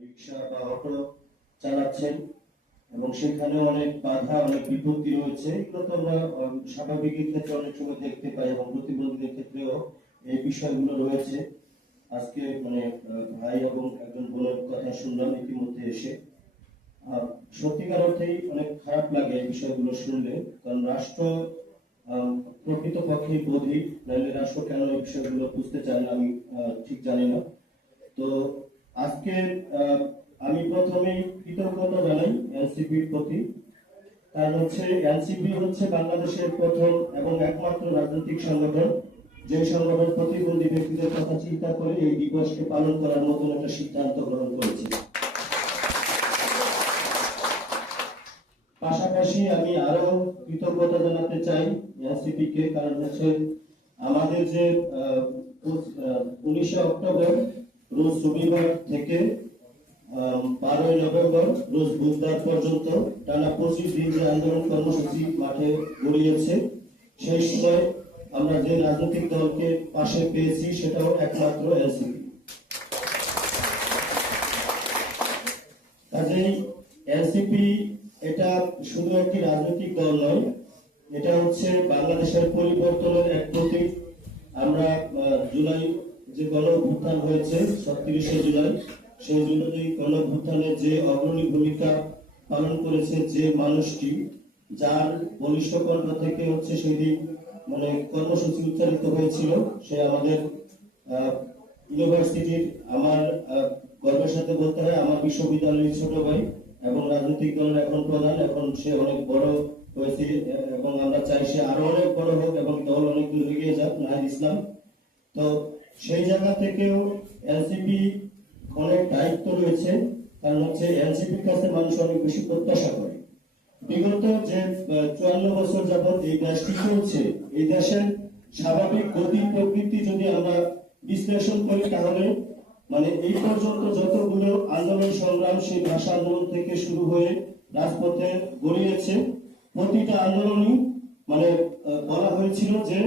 রিক্সা বা অটো চালাচ্ছেন এবং সেখানে অনেক বাধা অনেক বিপত্তি রয়েছে। এগুলো তো আমরা স্বাভাবিকের ক্ষেত্রে অনেক সময় দেখতে পাই এবং প্রতিবন্ধীদের ক্ষেত্রেও এই বিষয়গুলো রয়েছে। আজকে ভাই এবং একজন বোনের কথা শুনলাম ইতিমধ্যে এসে। সত্যিকার অর্থেই অনেক খারাপ লাগে এই বিষয়গুলো শুনলে, কারণ রাষ্ট্র প্রকৃতপক্ষে বধির, নাহলে রাষ্ট্র কেন এই বিষয়গুলো বুঝতে চায় না আমি ঠিক জানি না। তো আজকে আমি প্রথমেই কৃতজ্ঞতা জানাই এনসিপির প্রতি। কারণ এনসিপি হচ্ছে বাংলাদেশের প্রথম এবং একমাত্র রাজনৈতিক সংগঠন যে সংগঠন প্রতিবন্ধী ব্যক্তিদের কথা চিন্তা করে এই দিবসকে পালন করার মতন একটা সিদ্ধান্ত গ্রহণ করেছে। পাশাপাশি আমি আরো কৃতজ্ঞতা জানাতে চাই এনসিপি কে, কারণ আমাদের যে 19 অক্টোবর রোজ রবিবার থেকে 12 নভেম্বর রোজ বুধবার পর্যন্ত টানা 25 দিন যে আন্দোলন কর্মসূচি মাঠে গড়িয়েছে, সেই সময় আমরা যে রাজনৈতিক দলকে পাশে পেয়েছি সেটাও একমাত্র এনসিপি। কাজেই এনসিপি এটা শুধু একটি রাজনৈতিক দল নয়, এটা হচ্ছে বাংলাদেশের পরিবর্তনের এক প্রতীক। আমরা জুলাই যে গণ অভ্যুত্থান হয়েছে 37শে জুলাই, সেই জুলাই গণ অভ্যুত্থানে যে অগ্রণী ভূমিকা পালন করেছে যে মানুষটি, যার বলিষ্ঠ কণ্ঠ থেকে সেই দিন কর্মসূচি উচ্চারিত হয়েছিল, সে আমাদের ইউনিভার্সিটির, আমার গর্বের সাথে বলতে হয় আমার বিশ্ববিদ্যালয়ের ছোট ভাই এবং রাজনৈতিক দলের এখন প্রধান। এখন সে অনেক বড় হয়েছে এবং আমরা চাই সে আরো অনেক বড় হোক এবং দল অনেক দূর এগিয়ে যাক, নাহিদ ইসলাম। তো সেই জায়গা থেকেও এনসিপি অনেক দায়িত্ব রয়েছে, কারণ এনসিপির কাছে মানুষ অনেক বেশি প্রত্যাশা করে। বিগত যে 54 বছর যাবৎ এই দেশটি চলছে, এই দেশের স্বাভাবিক গতি প্রকৃতি যদি আমরা বিশ্লেষণ করি, তাহলে এই পর্যন্ত যতগুলো আন্দোলন সংগ্রাম সেই ভাষা আন্দোলন থেকে শুরু হয়ে রাজপথে গড়িয়েছে, প্রতিটা আন্দোলনই বলা হয়েছিল যে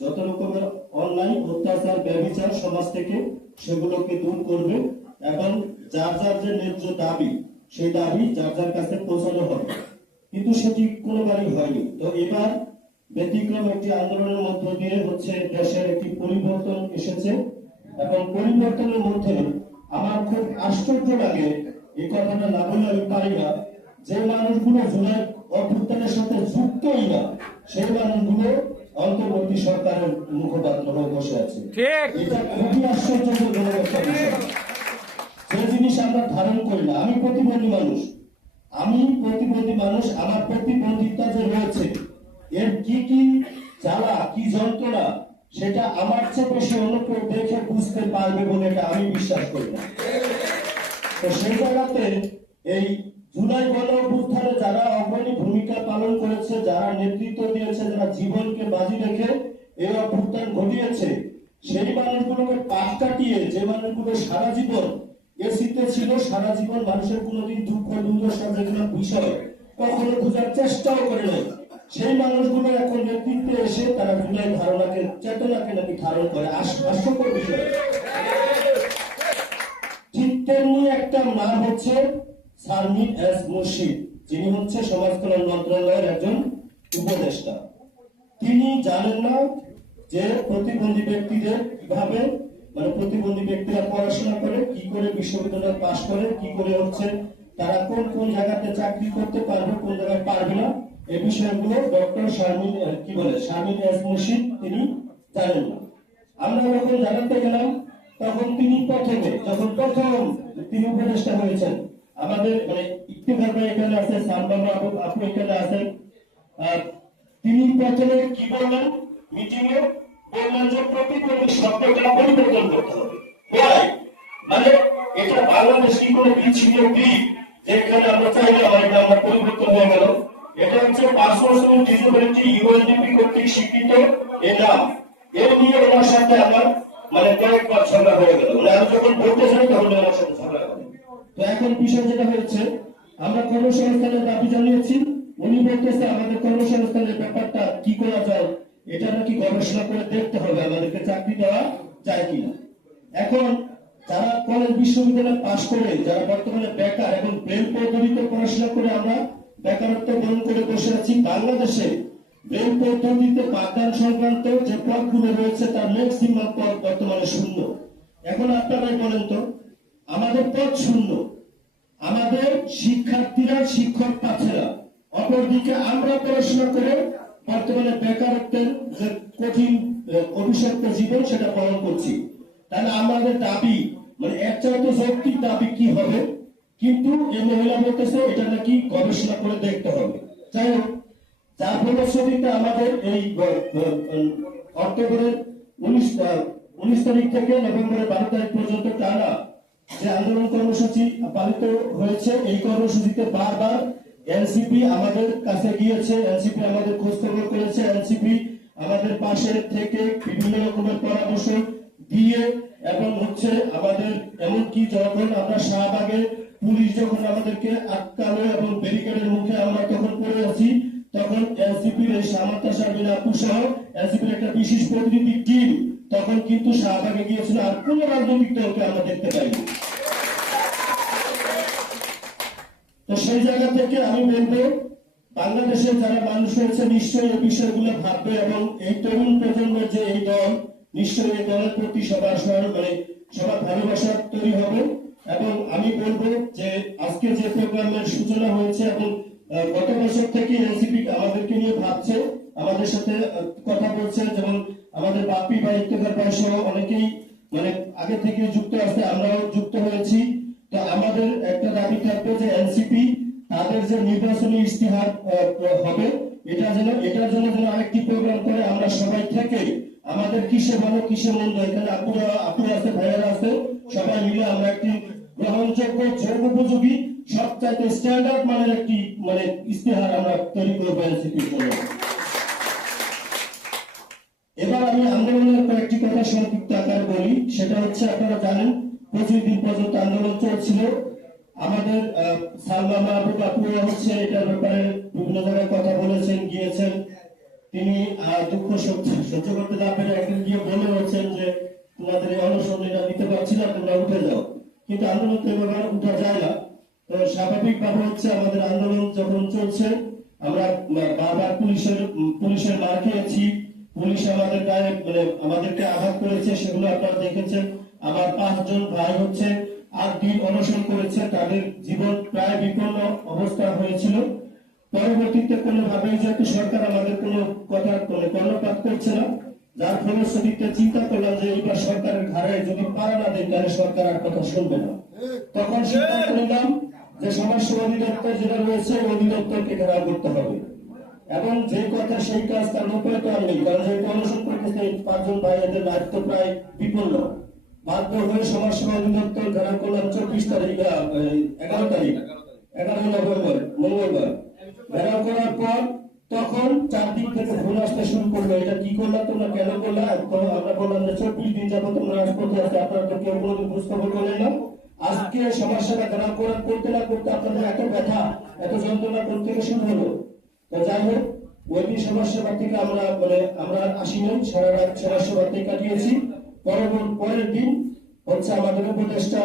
যত রকমের অন্যায় অত্যাচার ব্যভিচার সমাজ থেকে সেগুলোকে দূর করবে এবং যার যার যে ন্যায্য দাবি সেই দাবি যার যার কাছে পৌঁছানো হবে। কিন্তু সেটি কোনোবারই হয়নি। তো এবার ব্যতিক্রম একটি আন্দোলনের মধ্য দিয়ে দেশের একটি পরিবর্তন এসেছে এবং পরিবর্তনের মধ্যে আমার খুব আশ্চর্য লাগে, এই কথাটা না বলে আমি পারি না, যে মানুষগুলো জুলাই অভ্যুত্থানের সাথে যুক্তই না সেই মানুষগুলো অন্তর্বর্তী সরকারের মুখপাত্র হয়ে বসে আছে। এটা খুবই আশ্চর্যজনক একটা বিষয়, যে জিনিস আমরা ধারণ করি না। আমি প্রতিবন্ধী মানুষ, আমার প্রতিবন্ধিতা যে রয়েছে, এর কি কি জ্বালা কি যন্ত্রণা সেটা আমার চেয়ে বেশি অন্য কেউ দেখে বুঝতে পারবে বলে এটা আমি বিশ্বাস করি না। তো সেই জায়গাতে এই জুলাই গণ অভ্যুত্থানে যারা অগ্রণী ভূমিকা পালন করেছে, যারা নেতৃত্ব দিয়েছে, যারা জীবনকে বাজি রেখে এই অভ্যুত্থান ঘটিয়েছে, সেই মানুষগুলোকে পাশ কাটিয়ে যে মানুষগুলো সারা জীবন এসিতে ছিল, সারা জীবন মানুষের কোনোদিন দুঃখ দুর্দশা যেগুলো বিষয় কখনো বোঝার চেষ্টাও করে নাই, সেই মানুষগুলো এখন নেতৃত্বে এসে তারা জুলাই ধারণাকে চেতনাকে নাকি ধারণ করে। হাস্যকর বিষয়। ঠিক তেমনি একটা নাম হচ্ছে শারমিন এস মুর্শিদ, যিনি সমাজ কল্যাণ মন্ত্রণালয়ের একজন উপদেষ্টা। তিনি জানেন না যে প্রতিবন্ধী ব্যক্তিদের কিভাবে প্রতিবন্ধী ব্যক্তিরা পড়াশোনা করে, কি করে বিশ্ববিদ্যালয় পাশ করে, কি করে তারা কোন কোন জায়গাতে চাকরি করতে পারবে, কোন জায়গায় পারবে না, এই বিষয়গুলো ডক্টর শারমিন এস মুর্শিদ তিনি জানেন না। আমরা যখন জানাতে গেলাম, তখন তিনি যখন প্রথম তিনি উপদেষ্টা হয়েছেন, আমাদের ইফতিখার ভাই এখানে আছে, সালমান আপু এখানে আছেন, তিনি প্রথমে কি বললেন মিটিং এ, বললেন যে প্রতিবন্ধী শব্দটা পরিবর্তন করতে হবে। এটা বাংলাদেশ কি কোনো বিচ্ছিন্ন দ্বীপ যেখানে আমরা চাইলে আমরা পরিবর্তন হয়ে গেল? এটা পার্সোনাল ডিসেবিলিটি ইউএনডিপি কর্তৃক স্বীকৃত এ নাম। এর নিয়ে ওনার সাথে আমার কয়েকবার ঝগড়া হয়ে গেল। আমি যখন বলতে চাই তখন আমার সাথে ঝগড়া করে। তো এখন বিষয় যেটা হয়েছে, আমরা কর্মসংস্থানের দাবি জানিয়েছি, উনি বলতেছে আমাদের কর্মসংস্থানের ব্যাপারটা কি করা যায়, এটা নাকি গবেষণা করে দেখতে হবে আমাদেরকে চাকরি দেওয়া যায় কিনা। এখন যারা কলেজ বিশ্ববিদ্যালয়ে পাশ করে যারা বর্তমানে বেকার এবং ব্রেল পদ্ধতিতে পড়াশোনা করে আমরা বেকারত্ব বরণ করে বসে আছি, বাংলাদেশে ব্রেল পদ্ধতিতে পাঠদান সংক্রান্ত যে পদগুলো রয়েছে তার ম্যাক্সিমাম পদ বর্তমানে শূন্য। এখন আপনারাই বলেন তো, আমাদের পদ শূন্য, আমাদের শিক্ষার্থীরা শিক্ষক পাচ্ছে না, অপরদিকে আমরা পড়াশোনা করে বর্তমানে বেকারত্বের যে কঠিন অভিশপ্ত জীবন সেটা পালন করছি। তাহলে আমাদের দাবি মানে এর চাইতে যৌক্তিক দাবি কি হবে? কিন্তু এই মহিলা বলতেছে এটা নাকি গবেষণা করে দেখতে হবে। যাই হোক, যার ফলশ্রুতিতে আমাদের এই অক্টোবরের 19 তারিখ থেকে নভেম্বরের 12 তারিখ পর্যন্ত টানা যে আন্দোলন কর্মসূচি পালিত হয়েছে, এই কর্মসূচিতে বারবার এনসিপি আমাদের কাছে গিয়েছে, এনসিপি আমাদের খোঁজ খবর করেছে, এনসিপি আমাদের পাশে থেকে বিভিন্ন রকমের পরামর্শ দিয়ে এবং আমাদের এমনকি যখন আমরা শাহবাগে পুলিশ যখন আমাদেরকে আটকালো এবং ব্যারিকেডের মুখে আমরা তখন পড়ে আছি, তখন এনসিপির এই সামান্তা শারমিন আপু সহ এনসিপির একটা বিশেষ প্রতিনিধি টিম তখন কিন্তু শাহবাগে গিয়েছিল, আর কোন রাজনৈতিক দলকে আমরা দেখতে পাইনি। তো সেই জায়গা থেকে আমি বলবো, বাংলাদেশের যারা মানুষ রয়েছে নিশ্চয়ই এই বিষয়গুলো ভাববে এবং এই তরুণ প্রজন্মের যে এই দল, নিশ্চয়ই এই দলের প্রতি সবার ভালোবাসা তৈরি হবে। এবং আমি বলবো যে আজকে যে প্রোগ্রামের সূচনা হয়েছে এবং গত বছর থেকে এনসিপি আমাদেরকে নিয়ে ভাবছে, আমাদের সাথে কথা বলছে, যেমন আমাদের বাপ্পি ভাই, ইফতেখার ভাই সহ অনেকেই মানে আগে থেকে যুক্ত আছে, আমরাও যুক্ত হয়েছি। তো আমাদের একটা দাবি থাকবে যে এনসিপি তাদের যে নির্বাচনী ইস্তিহার হবে এটার জন্য যেন আরেকটি প্রোগ্রাম করে আমরা সবাই থেকে আমাদের কিসে ভালো কিসে মন্দ, এখানে আপুরা আছে, ভাইয়ারা আছে, সবাই মিলে আমরা একটি গ্রহণযোগ্য যৌগোপযোগী সবচাইতে স্ট্যান্ডার্ড মানের একটি মানে ইস্তিহার আমরা তৈরি করবো এনসিপির জন্য। এবার আমি আন্দোলনের কয়েকটি কথা সংক্ষিপ্ত আকারে বলি। সেটা হচ্ছে, আপনারা জানেন 25 দিন পর্যন্ত আন্দোলন চলছিল। আমাদের সালমা মাহবুব আপু এটার ব্যাপারে বিভিন্ন জায়গায় কথা বলেছেন, গিয়েছেন। তিনি দুঃখ সহ্য করতে না পেরে একদিন গিয়ে বলে হচ্ছেন যে তোমাদের এই অনশন এটা নিতে পারছি না, তোমরা উঠে যাও। কিন্তু আন্দোলন তো এবার উঠা যায় না। তো স্বাভাবিকভাবে আমাদের আন্দোলন যখন চলছে, আমরা বারবার পুলিশের মার খেয়েছি, পুলিশ আমাদের গায়ে মানে আমাদেরকে আঘাত করেছে, সেগুলো আপনারা দেখেছেন। আমার 5 জন ভাই 8 দিন অনশন করেছে, তাদের জীবন প্রায় বিপন্ন অবস্থা হয়েছিল। পরবর্তীতে কোনোভাবেই যেহেতু সরকার আমাদের কোনো কথা কর্ণপাত করছে না, যার ফলশ্রুতিতে চিন্তা করলাম যে এইবার সরকারের ঘাড়ে যদি পাড়া না দেয় তাহলে সরকার আর কথা শুনবে না। তখন সিদ্ধান্ত নিলাম যে সমাজসেবা অধিদপ্তর যেটা রয়েছে অধিদপ্তরকে ঘেরাও করতে হবে এবং যে কথা সেই কাজ, তার উপায় তো আর নেই। কারণ যেহেতু অনশন করতেছে 5 জন ভাই, এদের রাজ্য প্রায় বিপন্ন। বাধ্য হয়ে সমাজসেবা অধিদপ্তর ঘেরাও করলাম 11 নভেম্বর মঙ্গলবার। ঘেরাও করার পর তখন চারদিক থেকে ফোন আসতে শুরু করলো, এটা কি করলাম তোমরা, কেন করলাম? তো আমরা বললাম যে 24 দিন যাবো তোমরা রাজপথে আছে, আপনারা তো কেউ কোনোদিন বুঝখবর করলেন না। আজকে সমাজসেবা ঘেরাও করতে না করতে আপনাদের এত ব্যথা এত যন্ত্রণা করতে শুরু হলো। তো যাই হোক, ওই দিন সমাজসেবা থেকে আমরা আসি নাই, সারা রাত সমাজসেবাতে কাটিয়েছি। পরের দিন আমাদের উপদেষ্টা,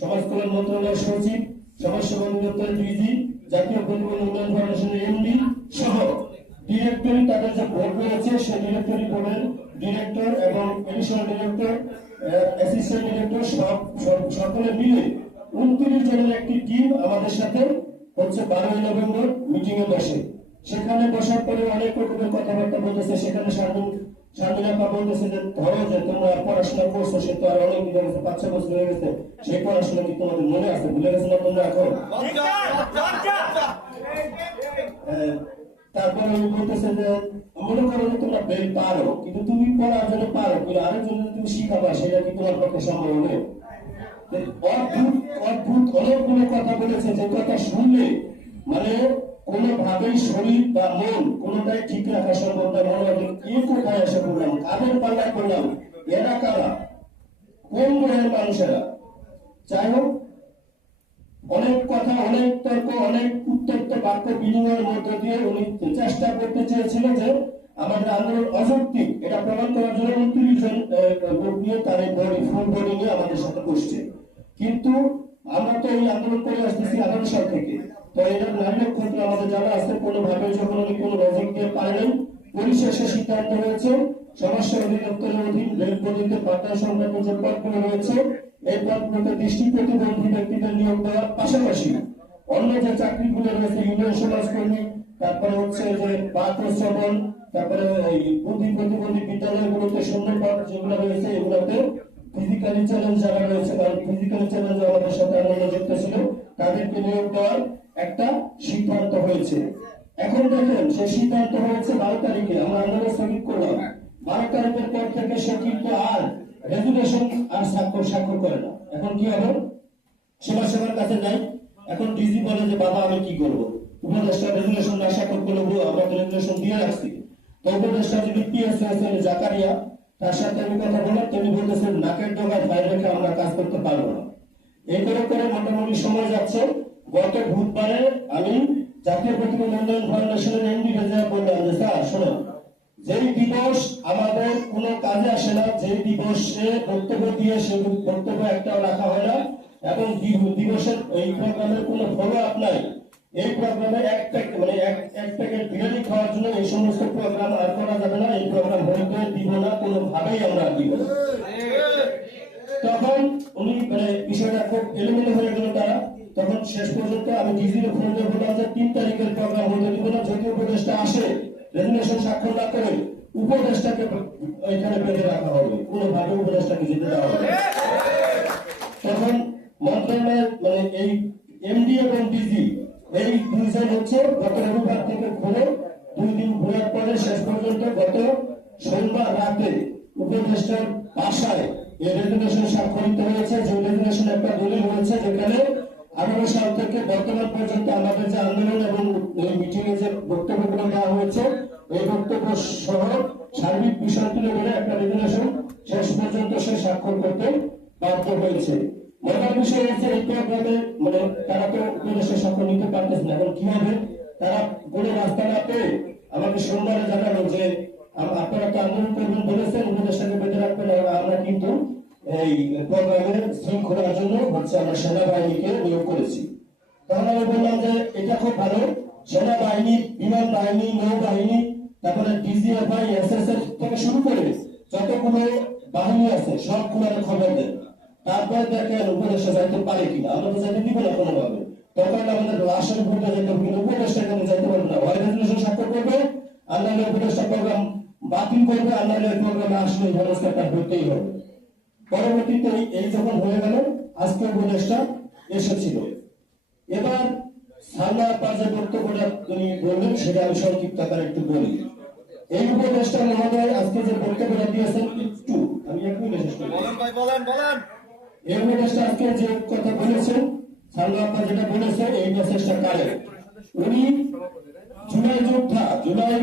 সমাজ কল্যাণ মন্ত্রণালয়ের সচিব, সমাজসেবা অধিদপ্তরের ডিজি, জাতীয় পরিবহন উন্নয়ন ফাউন্ডেশনের এমডি সহ ডিরেক্টরি, তাদের যে বোর্ড রয়েছে সেই ডিরেক্টরি বোর্ডের ডিরেক্টর এবং এডিশনাল ডিরেক্টর, অ্যাসিস্ট্যান্ট ডিরেক্টর সকলে মিলে 29 জনের একটি টিম আমাদের সাথে 12 নভেম্বর মিটিং এ বসে। সেখানে বসার পরে অনেক রকমের কথাবার্তা বলতেছে। সেখানে শারমিনা বলতেছে যে ধরো যে তোমরা পড়াশোনা করছো, সে তো আর অনেক দিন হয়ে গেছে, 5-6 বছর হয়ে গেছে, সেই পড়াশোনা কি তোমাদের মনে আছে? ভুলে গেছো না তোমরা এখন? তারপরে উনি বলতেছে যে মনে করো যে তোমরা বেল পারো, কিন্তু তুমি পড়ার জন্য পারো, কিন্তু আরেকজন তুমি শিখাবা, সেটা কি তোমার পক্ষে সম্ভব হবে? অদ্ভুত অনেকগুলো কথা বলেছে, যে কথা শুনলে মানে কোনোভাবেই শরীর বা মন কোনোটাই ঠিক রাখা সম্ভব না। মনে হবে কি কোথায় এসে পড়লাম, কাদের পাল্লায় পড়লাম, এরা কারা, কোন গ্রহের মানুষেরা। যাই হোক, অনেক কথা, অনেক তর্ক, অনেক উত্তপ্ত বাক্য বিনিময়ের মধ্য দিয়ে উনি চেষ্টা করতে চেয়েছিল যে আমাদের আন্দোলন অযৌক্তিক এটা প্রমাণ করার জন্য 29 জন লোক নিয়ে তার বডি ফুল বডি নিয়ে আমাদের সাথে বসছে। কিন্তু আমরা তো এই আন্দোলন করে আসতেছি 18 সাল থেকে, তো এটার নারী নক্ষত্র আমাদের জানা আছে। কোনোভাবে যখন উনি কোনো লজিক দিয়ে পারেন, পরিশেষে সিদ্ধান্ত হয়েছে সমস্যা অধিদপ্তরের অধীন রেল পদ্ধতিতে পাঠা সংক্রান্ত যে পদগুলো রয়েছে এই পদগুলোতে দৃষ্টি প্রতিবন্ধী ব্যক্তিদের নিয়োগ দেওয়ার পাশাপাশি অন্য যে চাকরিগুলো রয়েছে ইউনিয়ন সমাজকর্মী, তারপরে হচ্ছে যে বাক শ্রবণ, তারপরে এই বুদ্ধি প্রতিবন্ধী বিদ্যালয়গুলোতে শূন্য পদ যেগুলো রয়েছে এগুলোতে ফিজিক্যালি চ্যালেঞ্জ যারা রয়েছে, কারণ ফিজিক্যালি চ্যালেঞ্জ আমাদের সাথে আন্দোলন যুক্ত ছিল, তাদেরকে নিয়োগ দেওয়ার একটা সিদ্ধান্ত হয়েছে। এখন দেখেন সেই সিদ্ধান্ত হয়েছে 12 তারিখে, আমরা আন্দোলন স্থগিত করলাম। 12 তারিখের পর থেকে সে কিন্তু আর রেজুলেশন আর স্বাক্ষর করে না। এখন কি হবে? সেবার কাছে যাই, এখন ডিজি বলে যে বাবা আমি কি করবো, উপদেষ্টা রেজুলেশন না স্বাক্ষর করলে আমরা তো রেজুলেশন দিয়ে রাখছি। তো উপদেষ্টা যদি পিএসএস জাকারিয়া, তার সাথে আমি কথা বললাম, তিনি বলতেছেন নাকের ডগায় ফাইল রেখে আমরা কাজ করতে পারবো না। এই করে করে মোটামুটি সময় যাচ্ছে। গত বুধবারে আমি জাতীয় প্রতিবন্ধী উন্নয়ন ফাউন্ডেশনের এমডি রেজা বললাম যে স্যার শোনো, যেই দিবস আমাদের কোনো কাজে আসে না, যে দিবসে বক্তব্য দিয়ে সে বক্তব্য একটাও রাখা হয় না, এবং দিবসের এই প্রোগ্রামের কোনো ফলো আপ নাই, এই প্রোগ্রামে এক প্যাকেট বিরিয়ানি খাওয়ার জন্য এই সমস্ত প্রোগ্রাম আর করা যাবে না, এই প্রোগ্রাম হইতে দিব না, কোনোভাবেই আমরা দিব না। তখন উনি বিষয়টা খুব এলোমেলো হয়ে গেল তারা। তখন শেষ পর্যন্ত আমি ডিজির ফোন দিয়ে বললাম যে 3 তারিখের প্রোগ্রাম হইতে দিব না, যদি উপদেষ্টা আসে রেজুলেশন স্বাক্ষর না করে উপদেষ্টাকে এখানে বেঁধে রাখা হবে, কোনোভাবে উপদেষ্টাকে যেতে দেওয়া হবে। তখন মন্ত্রণালয়ের এই এমডি এবং ডিজি এই দুইজন হচ্ছে গত রবিবার থেকে ঘুরে 2 দিন ঘোরার পরে শেষ পর্যন্ত গত সোমবার রাতে উপদেষ্টার বাসায় এই রেজুলেশন স্বাক্ষরিত হয়েছে। যে রেজুলেশন একটা দলিল হয়েছে যেখানে 18 সাল থেকে বর্তমান পর্যন্ত আমাদের যে আন্দোলন এবং এই মিটিং এ যে বক্তব্যগুলো দেওয়া হয়েছে এই বক্তব্য সহ সার্বিক বিষয় তুলে ধরে একটা রেজুলেশন শেষ পর্যন্ত সে স্বাক্ষর করতে বাধ্য হয়েছে। মজার বিষয় হচ্ছে এই প্রোগ্রামে তারা তো উপদেশের স্বাক্ষর নিতে পারতেছে না। এখন কিভাবে তারা কোনো রাস্তা না পেয়ে আমাকে সোমবারে জানালো যে আপনারা তো আন্দোলন করবেন বলেছেন, উপদেশটাকে বেঁধে রাখবেন, আমরা কিন্তু এই প্রোগ্রামের শৃঙ্খলার জন্য হচ্ছে আমরা সেনাবাহিনীকে নিয়োগ করেছি। তাহলে আমি বললাম যে এটা খুব ভালো, সেনাবাহিনী, বিমান বাহিনী, নৌবাহিনী, তারপরে ডিজিএফআই, এসএসএফ থেকে শুরু করে যতগুলো বাহিনী আছে সবগুলোর খবর দেন, তারপরে দেখেন উপদেষ্টা যাইতে পারে কিনা। আমরা তো যাইতে দিব না কোনোভাবে, তখন আমাদের লাশের ভোটে যেতে হবে, কিন্তু উপদেষ্টা এখানে যাইতে পারবে না। হয় রেজুলেশন স্বাক্ষর করবে, আন্দাজে উপদেষ্টা প্রোগ্রাম বাতিল করবে, আন্দাজে প্রোগ্রামে আসলে ব্যবস্থাটা হতেই হবে। পরবর্তীতে এই যখন হয়ে গেল, আজকে উপদেষ্টা এসেছিল। এবার সালমার পাশে বক্তব্যটা তিনি বললেন সেটা আমি সংক্ষিপ্ত আকারে একটু বলি। এই উপদেষ্টা মহোদয় আজকে যে বক্তব্যটা দিয়েছেন একটু আমি এক মিনিট শেষ করি। এই উপদেষ্টা আজকে যে কথা বলেছেন, সালমা আপা যেটা বলেছে এই মেসেজটা কারেক্ট। উনি জুলাই যোদ্ধা, জুলাই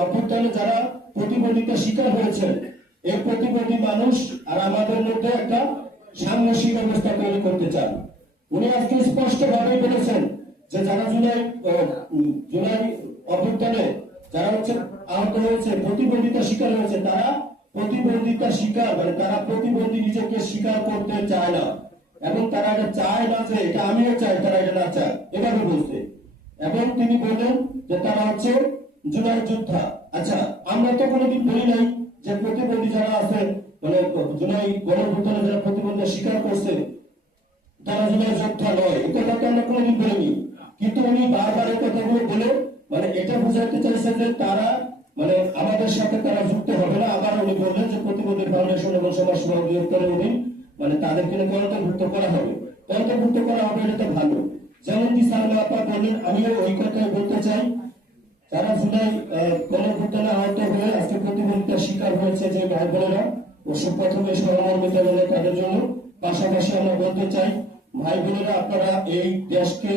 অভ্যুত্থানে যারা প্রতিবন্ধিতার শিকার হয়েছে এই প্রতিবন্ধী মানুষ আর আমাদের মধ্যে একটা সাংঘর্ষিক অবস্থা তৈরি করতে চান। উনি আজকে স্পষ্ট ভাবে বলেছেন যে যারা জুলাই অভ্যুত্থানে যারা হচ্ছে আহত হয়েছে, প্রতিবন্ধিতা শিকার হয়েছে, তারা প্রতিবন্ধিতা শিকার তারা প্রতিবন্ধী নিজেকে স্বীকার করতে চায় না, এবং তারা এটা চায় না যে এটা আমিও চাই, তারা এটা না চায়, এভাবে বলছে। এবং তিনি বললেন যে তারা হচ্ছে জুলাই যোদ্ধা। আচ্ছা, আমরা তো কোনোদিন বলি নাই যে প্রতিবন্ধী যারা আছে জুলাই গণঅভ্যুত্থানে যারা প্রতিবন্ধী স্বীকার করছে তারা জুলাই যোদ্ধা নয়, এই কথা তো আমরা কোনোদিন বলিনি। কিন্তু উনি বারবার এই কথাগুলো বলে এটা বুঝাতে চাইছে যে তারা আমাদের সাথে তারা যুক্ত হবে না। আবার উনি বললেন যে প্রতিবন্ধী ফাউন্ডেশন এবং সমাজ সেবা অধিদপ্তরের অধীন তাদেরকে অন্তর্ভুক্ত করা হবে। অন্তর্ভুক্ত করা হবে, এটা তো ভালো। যেমন কি সালমা আপা বললেন, আমিও ওই কথাই বলতে চাই, যারা জুলাই গণঅভ্যুত্থানে আহত হয়ে আজকে প্রতিবন্ধিতার শিকার হয়েছে যে ভাই বোনেরা, প্রথমে সহমর্মিতা বলে তাদের জন্য। পাশাপাশি আমরা বলতে চাই ভাই বোনেরা, আপনারা এই দেশকে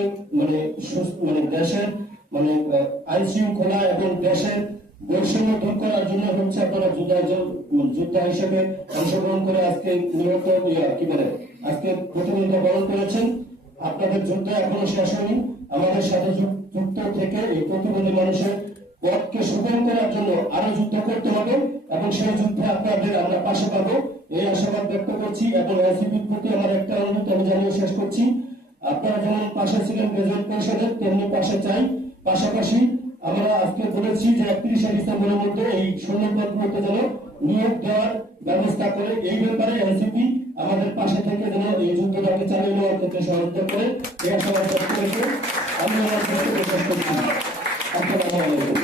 দেশের আইন শৃঙ্খলা এবং দেশের বৈষম্য দূর করার জন্য হচ্ছে আপনারা যোদ্ধা হিসেবে অংশগ্রহণ করে আজকে নিহত আজকে প্রতিনিধিত্ব বরণ করেছেন। আপনাদের যুদ্ধ এখনো শেষ হয়নি, আমাদের সাথে যুক্ত থেকে এই প্রতিবন্ধী মানুষের পথকে সুগম করার জন্য আরো যুদ্ধ করতে হবে এবং সেই যুদ্ধে আপনাদের আমরা পাশে পাবো এই আশাবাদ ব্যক্ত করছি। এবং এনসিপির প্রতি আমার একটা অনুরোধ আমি জানিয়ে শেষ করছি, আপনারা যেমন পাশে ছিলেন গ্রাজুয়েট পরিষদের, তেমনি পাশে চাই। পাশাপাশি আমরা আজকে বলেছি যে 31শে ডিসেম্বরের মধ্যে এই শূন্যপদগুলোতে যেন নিয়োগ দেওয়ার ব্যবস্থা করে। এই ব্যাপারে এনসিপি আমাদের পাশে থেকে যেন এই যুদ্ধটাকে চালিয়ে নেওয়ার ক্ষেত্রে সহযোগিতা করে এই আশাবাদ ব্যক্ত রেখে আমি আমার বক্তব্য শেষ করছি। আসসালামু আলাইকুম।